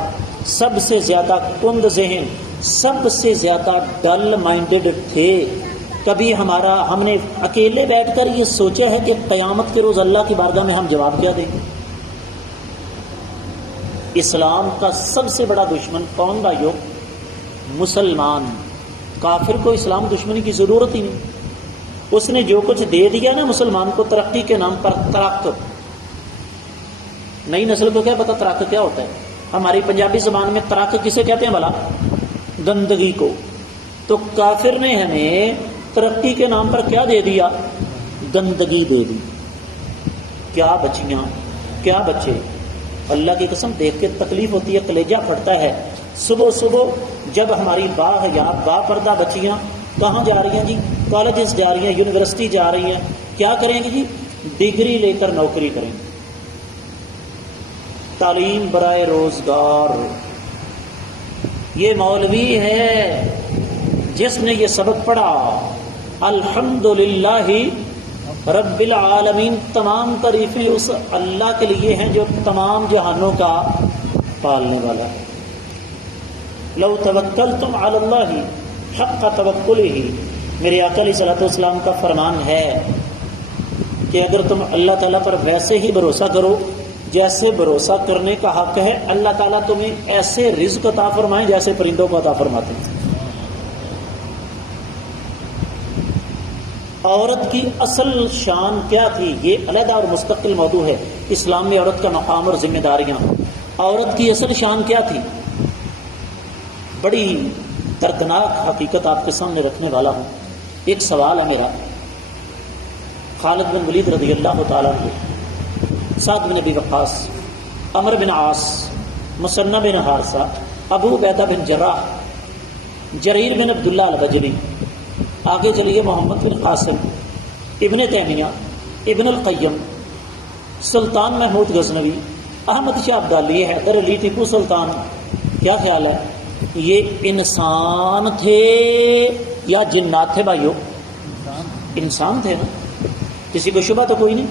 سب سے زیادہ کند ذہن، سب سے زیادہ ڈل مائنڈڈ تھے۔ کبھی ہم نے اکیلے بیٹھ کر یہ سوچا ہے کہ قیامت کے روز اللہ کی بارگاہ میں ہم جواب کیا دیں گے؟ اسلام کا سب سے بڑا دشمن کون بھائیو؟ مسلمان۔ کافر کو اسلام دشمنی کی ضرورت ہی نہیں۔ اس نے جو کچھ دے دیا نا مسلمان کو ترقی کے نام پر، ترقت، نئی نسل کو کیا پتا ترقت کیا ہوتا ہے؟ ہماری پنجابی زبان میں ترقت کسے کہتے ہیں بھلا؟ گندگی کو۔ تو کافر نے ہمیں ترقی کے نام پر کیا دے دیا؟ گندگی دے دی۔ کیا بچیاں، کیا بچے، اللہ کی قسم دیکھ کے تکلیف ہوتی ہے، کلیجہ پھٹتا ہے۔ صبح صبح جب ہماری با پردہ بچیاں کہاں جا رہی ہیں جی؟ کالجز جا رہی ہیں، یونیورسٹی جا رہی ہیں، کیا کریں گی جی؟ ڈگری لے کر نوکری کریں گے، تعلیم برائے روزگار۔ یہ مولوی ہے جس نے یہ سبق پڑھا الحمدللہ رب العالمین، تمام تعریفیں اس اللہ کے لیے ہیں جو تمام جہانوں کا پالنے والا ہے۔ لو توکلتم علی اللہ حق توکلہ، میرے آقا علیہ الصلوۃ والسلام کا فرمان ہے کہ اگر تم اللہ تعالیٰ پر ویسے ہی بھروسہ کرو جیسے بھروسہ کرنے کا حق ہے، اللہ تعالیٰ تمہیں ایسے رزق عطا فرمائیں جیسے پرندوں کو عطا فرماتے ہیں۔ عورت کی اصل شان کیا تھی؟ یہ علیحدہ اور مستقل موضوع ہے، اسلام میں عورت کا مقام اور ذمہ داریاں۔ عورت کی اصل شان کیا تھی؟ بڑی دردناک حقیقت آپ کے سامنے رکھنے والا ہوں۔ ایک سوال ہے میرا، خالد بن ولید رضی اللہ تعالیٰ عنہ، سعد بن ابی وقاص، عمر بن عاص، مثنى بن حارثہ، ابو عبیدہ بن جراح، جریر بن عبداللہ البجلی، آگے چلیے محمد بن قاسم، ابن تیمیہ، ابن القیم، سلطان محمود غزنوی، احمد شاہ ابدالی، حیدر علی، ٹیپو سلطان۔ کیا خیال ہے یہ انسان تھے یا جنات تھے بھائیو؟ انسان تھے نا، کسی کو شبہ تو کوئی نہیں۔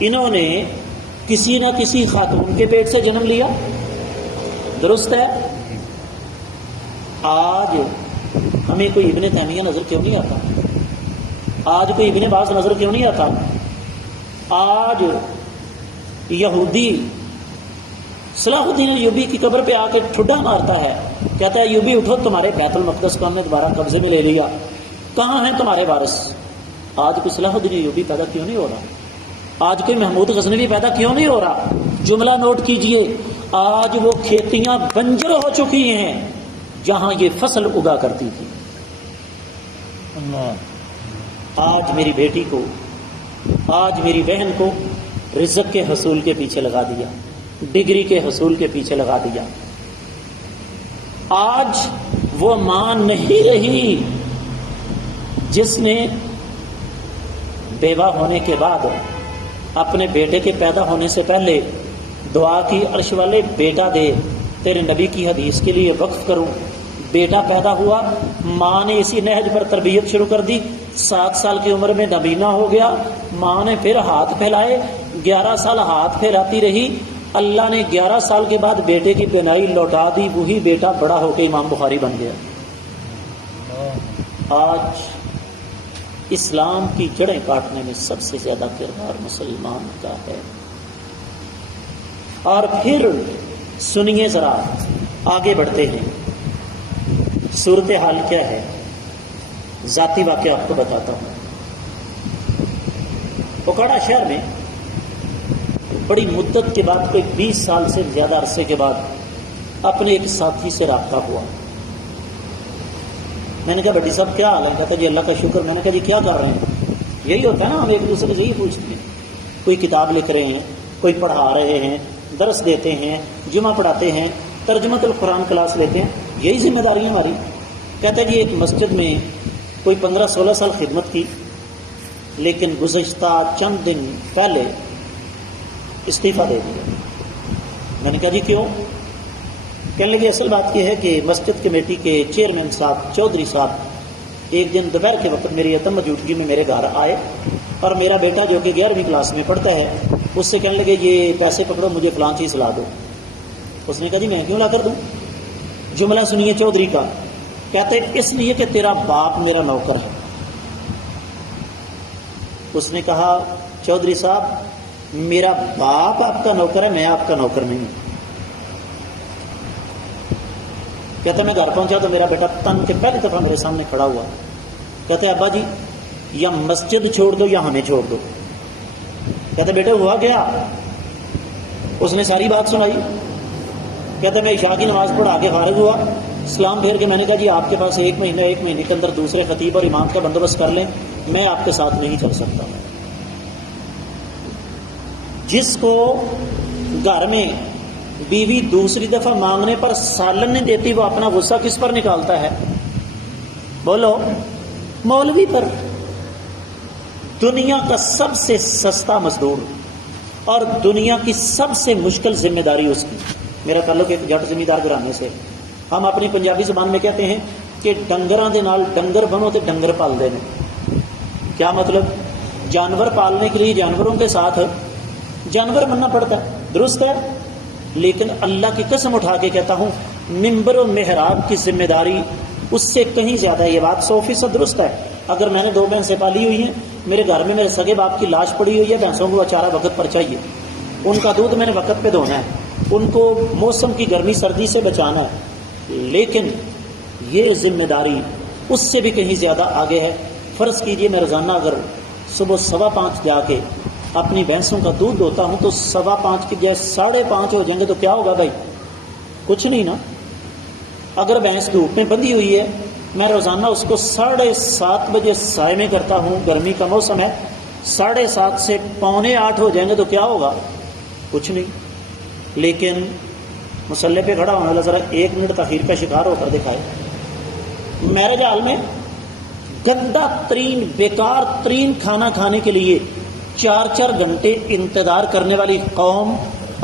انہوں نے کسی نہ کسی خاتون کے پیٹ سے جنم لیا، درست ہے؟ آج ہمیں کوئی ابن تیمیہ نظر کیوں نہیں آتا؟ آج کوئی ابن باز نظر کیوں نہیں آتا؟ آج یہودی صلاح الدین ایوبی کی قبر پہ آ کے ٹھڈا مارتا ہے، کہتا ہے ایوبی اٹھو، تمہارے بیت المقدس کو ہم نے دوبارہ قبضے میں لے لیا، کہاں ہیں تمہارے وارث؟ آج کوئی صلاح الدین ایوبی پیدا کیوں نہیں ہو رہا؟ آج کوئی محمود غزنوی پیدا کیوں نہیں ہو رہا؟ جملہ نوٹ کیجئے، آج وہ کھیتیاں بنجر ہو چکی ہیں جہاں یہ فصل اگا کرتی تھی۔ آج میری بیٹی کو، آج میری بہن کو رزق کے حصول کے پیچھے لگا دیا، ڈگری کے حصول کے پیچھے لگا دیا۔ آج وہ ماں نہیں رہی جس نے بیوہ ہونے کے بعد اپنے بیٹے کے پیدا ہونے سے پہلے دعا کی، عرش والے بیٹا دے، تیرے نبی کی حدیث کے لیے وقف کروں۔ بیٹا پیدا ہوا، ماں نے اسی نہج پر تربیت شروع کر دی، 7 سال کی عمر میں نابینا ہو گیا، ماں نے پھر ہاتھ پھیلائے، 11 سال ہاتھ پھیلاتی رہی، اللہ نے 11 سال کے بعد بیٹے کی بینائی لوٹا دی، وہی بیٹا بڑا ہو کے امام بخاری بن گیا۔ آج اسلام کی جڑیں کاٹنے میں سب سے زیادہ کردار مسلمان کا ہے۔ اور پھر سنیے ذرا، آگے بڑھتے ہیں، صورتحال کیا ہے؟ ذاتی واقعہ آپ کو بتاتا ہوں۔ اوکاڑا شہر میں بڑی مدت کے بعد، کوئی 20 سال سے زیادہ عرصے کے بعد اپنے ایک ساتھی سے رابطہ ہوا۔ میں نے کہا بھٹی صاحب کیا حال ہے؟ کہتا جی اللہ کا شکر۔ میں نے کہا جی کیا کر رہے ہیں؟ یہی ہوتا ہے نا، ہم ایک دوسرے سے یہی پوچھتے ہیں، کوئی کتاب لکھ رہے ہیں، کوئی پڑھا رہے ہیں، درس دیتے ہیں، جمعہ پڑھاتے ہیں، ترجمۃ القرآن کلاس لیتے ہیں، یہی ذمہ داری ہے ہماری۔ کہتا ہے جی ایک مسجد میں کوئی 15-16 سال خدمت کی، لیکن گزشتہ چند دن پہلے استعفیٰ دے دیا۔ میں نے کہا جی کیوں؟ کہنے لگے اصل بات یہ ہے کہ مسجد کمیٹی کے چیئرمین صاحب چودھری صاحب ایک دن دوپہر کے وقت میری عدم موجودگی میں میرے گھر آئے اور میرا بیٹا جو کہ 11ویں کلاس میں پڑھتا ہے اس سے کہنے لگے یہ پیسے پکڑو مجھے فلاں چیز لا دو. اس نے کہا جی میں کیوں لا کر دوں. جملہ سنیے چودھری کا, کہتے اس لیے کہ تیرا باپ میرا نوکر ہے. اس نے کہا چودھری صاحب میرا باپ آپ کا نوکر ہے, میں آپ کا نوکر نہیں ہوں. کہتا میں گھر پہنچا تو میرا بیٹا تن کے پہلی دفعہ میرے سامنے کھڑا ہوا. کہتے ابا جی یا مسجد چھوڑ دو یا ہمیں چھوڑ دو. کہتے بیٹے ہوا کیا؟ اس نے ساری بات سنائی. کہتے میں عشاء کی نماز پڑھا کے فارغ ہوا, سلام پھیر کے میں نے کہا جی آپ کے پاس ایک مہینے کے اندر دوسرے خطیب اور امام کا بندوبست کر لیں, میں آپ کے ساتھ نہیں چل سکتا. جس کو گھر میں بیوی دوسری دفعہ مانگنے پر سالن نہیں دیتی وہ اپنا غصہ کس پر نکالتا ہے؟ بولو, مولوی پر. دنیا کا سب سے سستا مزدور اور دنیا کی سب سے مشکل ذمہ داری اس کی. میرا تعلق ایک جٹ زمیندار گھرانے سے. ہم اپنی پنجابی زبان میں کہتے ہیں کہ ڈنگراں دے نال ڈنگر بنو تے ڈنگر پال دے. کیا مطلب؟ جانور پالنے کے لیے جانوروں کے ساتھ جانور بننا پڑتا ہے, درست ہے, لیکن اللہ کی قسم اٹھا کے کہتا ہوں منبر و محراب کی ذمہ داری اس سے کہیں زیادہ ہے. یہ بات 100% درست ہے. اگر میں نے 2 بھینسیں پالی ہوئی ہیں, میرے گھر میں میرے سگے باپ کی لاش پڑی ہوئی ہے, بھینسوں کو چارہ وقت پر چاہیے, ان کا دودھ میں نے وقت پہ دھونا ہے, ان کو موسم کی گرمی سردی سے بچانا ہے, لیکن یہ ذمہ داری اس سے بھی کہیں زیادہ آگے ہے. فرض کیجئے میں روزانہ اگر صبح 5:15 جا کے اپنی بھینسوں کا دودھ دھوتا ہوں تو 5:15 کی جگہ 5:30 ہو جائیں گے تو کیا ہوگا بھائی؟ کچھ نہیں نا. اگر بھینس دھوپ میں بندھی ہوئی ہے, میں روزانہ اس کو 7:30 بجے سائے میں کرتا ہوں, گرمی کا موسم ہے, 7:30 سے 7:45 ہو جائیں گے تو کیا ہوگا؟ کچھ نہیں. لیکن مسلح پہ کھڑا ہونے والا ذرا 1 منٹ تاخیر کا شکار ہو کر دکھائے. میرے حال میں گندا ترین بیکار ترین کھانا کھانے کے لیے 4 گھنٹے انتظار کرنے والی قوم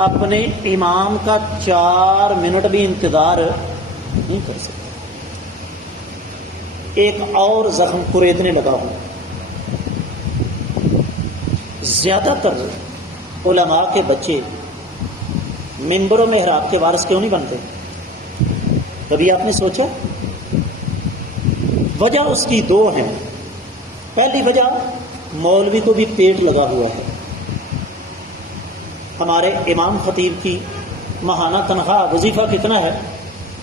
اپنے امام کا 4 منٹ بھی انتظار نہیں کر سکتی. ایک اور زخم کریدنے لگا ہوں. زیادہ تر علماء کے بچے منبر و محراب کے وارث کیوں نہیں بنتے؟ کبھی آپ نے سوچا؟ وجہ اس کی 2 ہیں. پہلی وجہ مولوی کو بھی پیٹ لگا ہوا ہے. ہمارے امام خطیب کی ماہانہ تنخواہ وظیفہ کتنا ہے؟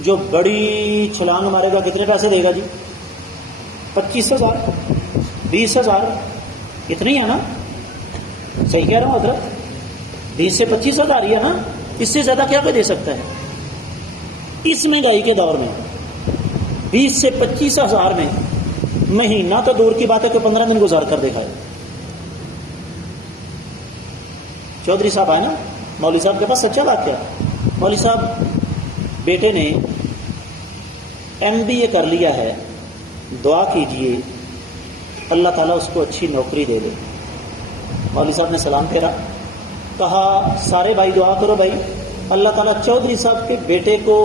جو بڑی چھلانگ مارے گا کتنے پیسے دے گا جی؟ 25,000 20,000 اتنی ہے نا؟ صحیح کہہ رہا ہوں حضرت؟ 20 سے 25,000 ہی ہے نا؟ اس سے زیادہ کیا کوئی دے سکتا ہے اس مہنگائی کے دور میں؟ 20 سے 25,000 میں مہینہ تو دور کی بات ہے کہ 15 دن گزار کر دکھائے. چودھری صاحب آئے نا, مولوی صاحب کے پاس سچا واقعہ. مولوی صاحب بیٹے نے MBA کر لیا ہے, دعا کیجئے اللہ تعالیٰ اس کو اچھی نوکری دے دے. مولوی صاحب نے سلام پھیرا, کہا سارے بھائی دعا کرو بھائی اللہ تعالیٰ چودھری صاحب کے بیٹے کو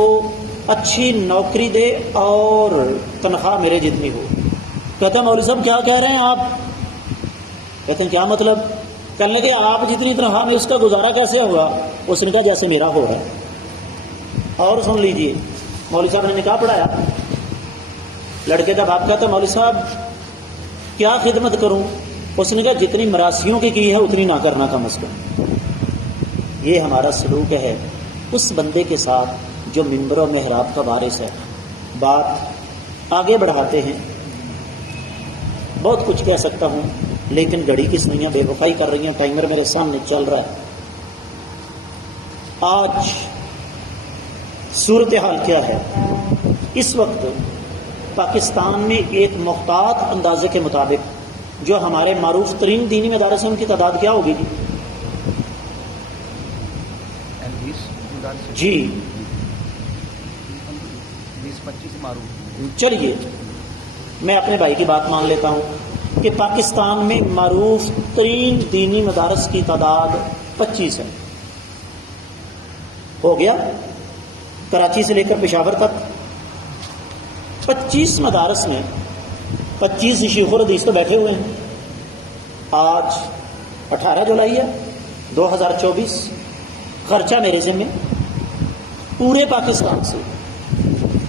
اچھی نوکری دے اور تنخواہ میرے جتنی ہو. کہتا ہے مولوی صاحب کیا کہہ رہے ہیں آپ؟ کہتے ہیں کیا مطلب؟ کہنے لگے آپ جتنی تنخواہ میں اس کا گزارا کیسے ہوا؟ اس نے کہا جیسے میرا ہو رہا ہے. اور سن لیجئے, مولوی صاحب نے نکاح پڑھایا. لڑکے کا باپ کہتا ہے مولوی صاحب کیا خدمت کروں؟ اس نے کہا جتنی مراسیوں کی ہے اتنی نہ کرنا کم از کم. یہ ہمارا سلوک ہے اس بندے کے ساتھ جو منبر و محراب کا وارث ہے. بات آگے بڑھاتے ہیں. بہت کچھ کہہ سکتا ہوں لیکن گھڑی کی سوئیاں بے وفائی کر رہی ہیں, ٹائمر میرے سامنے چل رہا ہے. آج صورتحال کیا ہے؟ اس وقت پاکستان میں ایک محتاط اندازے کے مطابق جو ہمارے معروف ترین دینی مدارس ہیں ان کی تعداد کیا ہوگی جی؟ 20-25 معروف. چلیے میں اپنے بھائی کی بات مان لیتا ہوں کہ پاکستان میں معروف ترین دینی مدارس کی تعداد 25 ہے. ہو گیا؟ کراچی سے لے کر پشاور تک 25 مدارس میں 25 شیخ الحدیث تو بیٹھے ہوئے ہیں. آج 18 جولائی ہے 2024. خرچہ میرے ذمہ پورے پاکستان سے.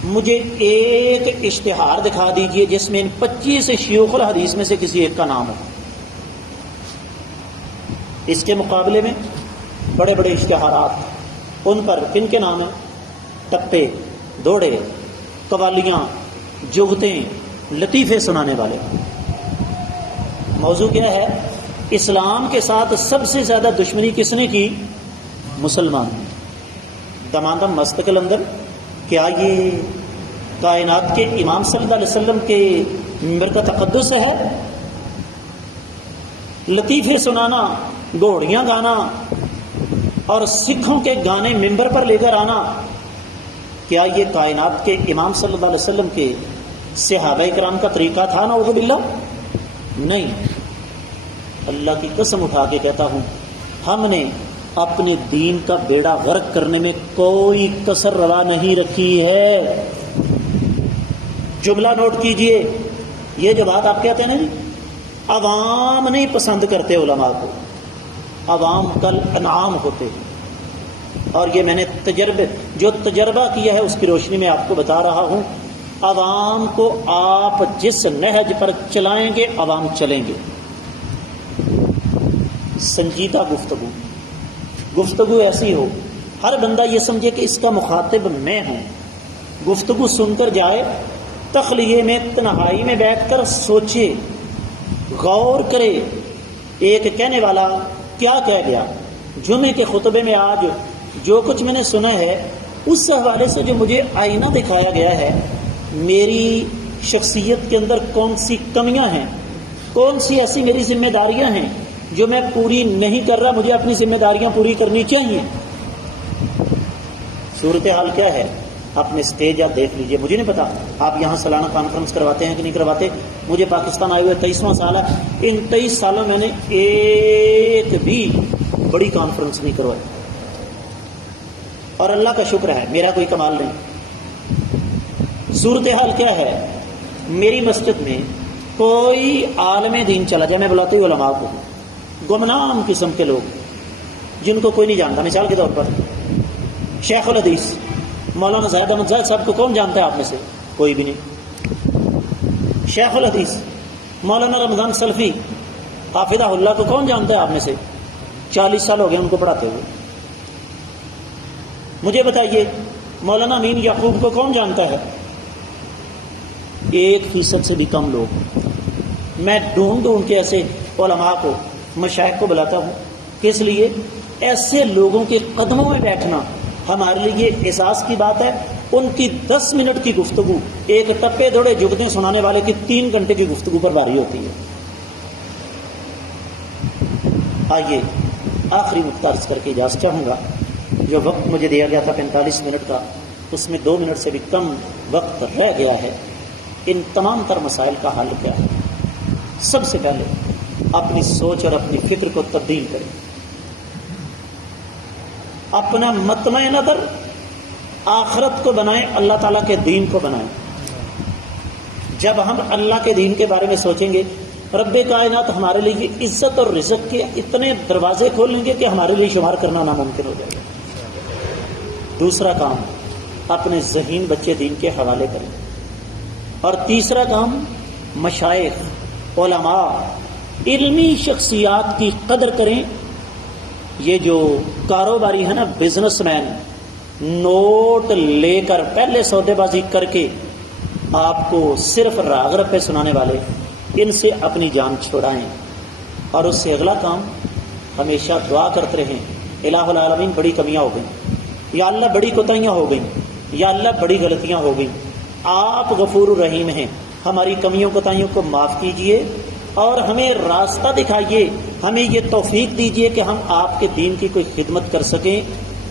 مجھے ایک اشتہار دکھا دیجئے جس میں ان 25 شیوخ الحدیث میں سے کسی ایک کا نام ہو. اس کے مقابلے میں بڑے بڑے اشتہارات, ان پر کن کے نام ہیں؟ ٹپے, دوڑے, قوالیاں, جگتیں, لطیفے سنانے والے. موضوع کیا ہے؟ اسلام کے ساتھ سب سے زیادہ دشمنی کس نے کی؟ مسلمان. دمادم مست کے اندر کیا یہ کائنات کے امام صلی اللہ علیہ وسلم کے ممبر کا تقدس ہے؟ لطیفے سنانا, گھوڑیاں گانا اور سکھوں کے گانے ممبر پر لے کر آنا, کیا یہ کائنات کے امام صلی اللہ علیہ وسلم کے صحابہ کرام کا طریقہ تھا؟ نعوذ باللہ. نہیں. اللہ کی قسم اٹھا کے کہتا ہوں, ہم نے اپنے دین کا بیڑا غرق کرنے میں کوئی کسر روا نہیں رکھی ہے. جملہ نوٹ کیجئے, یہ جو بات آپ کہتے ہیں نا جی, عوام نہیں پسند کرتے علماء کو, عوام کل انعام ہوتے ہیں. اور یہ میں نے تجربہ کیا ہے اس کی روشنی میں آپ کو بتا رہا ہوں. عوام کو آپ جس نہج پر چلائیں گے عوام چلیں گے. سنجیدہ گفتگو ایسی ہو ہر بندہ یہ سمجھے کہ اس کا مخاطب میں ہوں. گفتگو سن کر جائے, تخلیے میں تنہائی میں بیٹھ کر سوچے, غور کرے ایک کہنے والا کیا کہہ گیا. جمعے کے خطبے میں آج جو کچھ میں نے سنا ہے اس حوالے سے جو مجھے آئینہ دکھایا گیا ہے, میری شخصیت کے اندر کون سی کمیاں ہیں, کون سی ایسی میری ذمہ داریاں ہیں جو میں پوری نہیں کر رہا. مجھے اپنی ذمہ داریاں پوری کرنی چاہیے. صورتحال کیا ہے اپنے اسٹیج آپ دیکھ لیجئے. مجھے نہیں پتا آپ یہاں سالانہ کانفرنس کرواتے ہیں کہ نہیں کرواتے. مجھے پاکستان آئے ہوئے 23واں سال ہے. ان 23 سالوں میں نے ایک بھی بڑی کانفرنس نہیں کروائی, اور اللہ کا شکر ہے میرا کوئی کمال نہیں. صورتحال کیا ہے, میری مسجد میں کوئی عالم دین چلا جائے, میں بلاتی ہوں علماء کو, گمنام قسم کے لوگ جن کو کوئی نہیں جانتا. مثال کے طور پر شیخ الحدیث مولانا زاہد احمد زاہد صاحب کو کون جانتا ہے آپ میں سے؟ کوئی بھی نہیں. شیخ الحدیث مولانا رمضان سلفی حافظہ اللہ کو کون جانتا ہے آپ میں سے؟ 40 سال ہو گئے ان کو پڑھاتے ہوئے. مجھے بتائیے مولانا امین یعقوب کو کون جانتا ہے؟ 1% سے بھی کم لوگ. میں ڈھونڈ کے ایسے علماء کو, مشائخ کو بلاتا ہوں. کس لیے؟ ایسے لوگوں کے قدموں میں بیٹھنا ہمارے لیے احساس کی بات ہے. ان کی 10 منٹ کی گفتگو ایک ٹپے دوڑے جگتیں سنانے والے کی 3 گھنٹے کی گفتگو پر بھاری ہوتی ہے. آئیے آخری نقطہ عرض کر کے اجازت چاہوں گا. جو وقت مجھے دیا گیا تھا 45 منٹ کا, اس میں 2 منٹ سے بھی کم وقت رہ گیا ہے. ان تمام تر مسائل کا حل کیا ہے؟ سب سے پہلے اپنی سوچ اور اپنی فکر کو تبدیل کریں. اپنا مطمع نظر آخرت کو بنائیں, اللہ تعالیٰ کے دین کو بنائیں. جب ہم اللہ کے دین کے بارے میں سوچیں گے, رب کائنات ہمارے لیے عزت اور رزق کے اتنے دروازے کھولیں گے کہ ہمارے لیے شمار کرنا ناممکن ہو جائے گا. دوسرا کام, اپنے ذہین بچے دین کے حوالے کریں. اور تیسرا کام, مشائخ, علماء, علمی شخصیات کی قدر کریں. یہ جو کاروباری ہے نا, بزنس مین, نوٹ لے کر پہلے سودے بازی کر کے آپ کو صرف راگ رپے سنانے والے, ان سے اپنی جان چھڑائیں. اور اس سے اگلا کام, ہمیشہ دعا کرتے رہیں, الہ العالمین بڑی کمیاں ہو گئیں, یا اللہ بڑی کوتاہیاں ہو گئیں, یا اللہ بڑی غلطیاں ہو گئیں, آپ غفور الرحیم ہیں, ہماری کمیوں کوتاہیوں کو معاف کیجئے اور ہمیں راستہ دکھائیے, ہمیں یہ توفیق دیجئے کہ ہم آپ کے دین کی کوئی خدمت کر سکیں.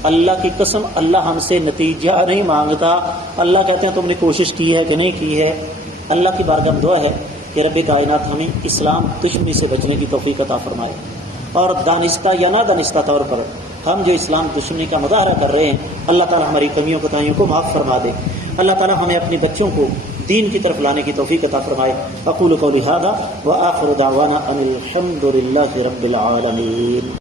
اللہ کی قسم, اللہ ہم سے نتیجہ نہیں مانگتا. اللہ کہتے ہیں تم نے کوشش کی ہے کہ نہیں کی ہے. اللہ کی بارگاہ میں دعا ہے کہ رب کائنات ہمیں اسلام دشمنی سے بچنے کی توفیق عطا فرمائے, اور دانستہ یا نہ دانستہ طور پر ہم جو اسلام دشمنی کا مظاہرہ کر رہے ہیں، اللہ تعالیٰ ہماری کمیوں کوتاہیوں کو معاف فرما دے. اللہ تعالیٰ ہمیں اپنے بچوں کو دین کی طرف لانے کی توفیق عطا فرمائے. اقول قولی ھذا وآخر دعوانا ان الحمد للہ رب العالمین.